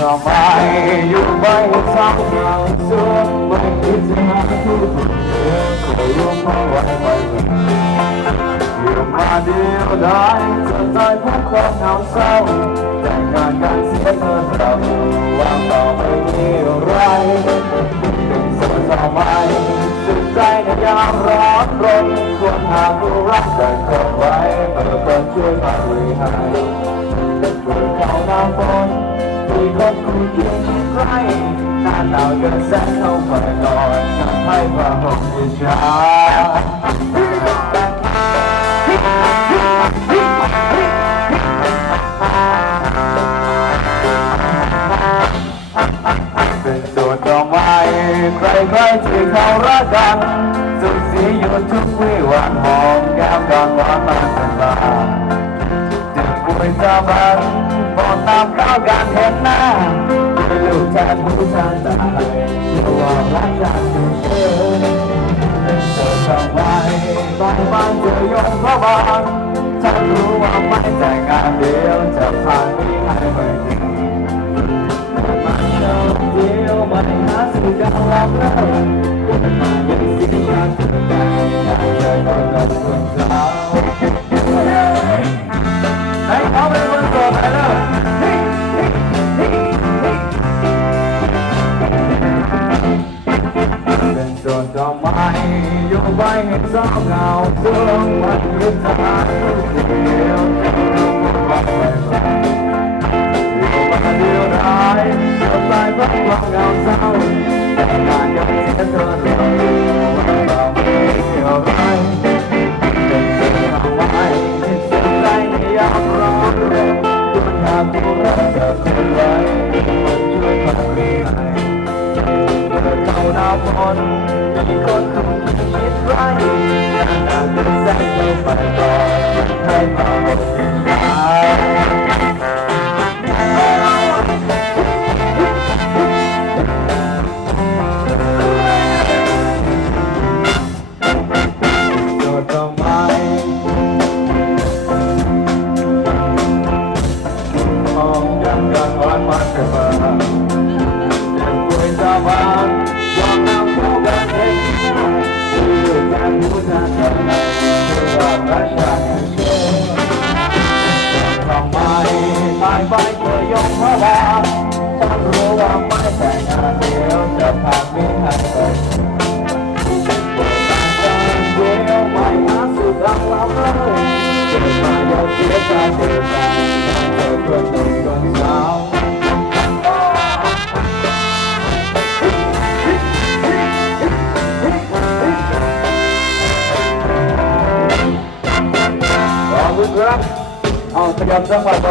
ทำไมอยู่ไม่ซ้ำเราส่วนไม่คิดจะหาทุกอย่างเคยรู้มาไว้ไปอยู่มาเดียวได้จะใจพวกความเหงาเศร้าแต่งงานกันเสียเงินเราว่างเปล่าไม่มีอะไรเป็นโสดทำไมสุดใจในยามร้อนรนควรหาผู้รักแต่คนไว้เมื่อคนช่วยมาบริหารช่วยเขาหน้าฝน มีคนคุยเคียงใกล้หน้าหนาวเดินแสงเข้ามาก่อนทำให้ความหงุดหงิดเป็นโสดดอกไม้ใครๆที่เขารักกันสุขสีอยู่ทุกวิวันหอมแก้มกลางวันมันเป็นบาจึงป่วยสาบัน บอกตามข้าวการเห็นหน้าลูกแทนผู้ชายตายเชื่อว่ารักจากอยู่เชื่อเธอทำไมบางบ้านเธอยงพระบางฉันรู้ว่าไม่แต่งงานเดียวจะผ่าน อยู่ไปเห็นสาวเหงาเสื่อมมันยึดสถานทุกเดียวจะรู้ว่าไปไหนอยู่มาเดียวดายเสียใจเพราะ อยกพระบาทฉันรู้ว่าไม่แต่งงานเดียวจะพามิตรให้ไปเดียวไม่หาสุดรักเราเลยเกิดมาอยากเสียใจเกิดมาเจอคนหนุ่มคนสาวขอบคุณครับ เอาขยับจังหวัดป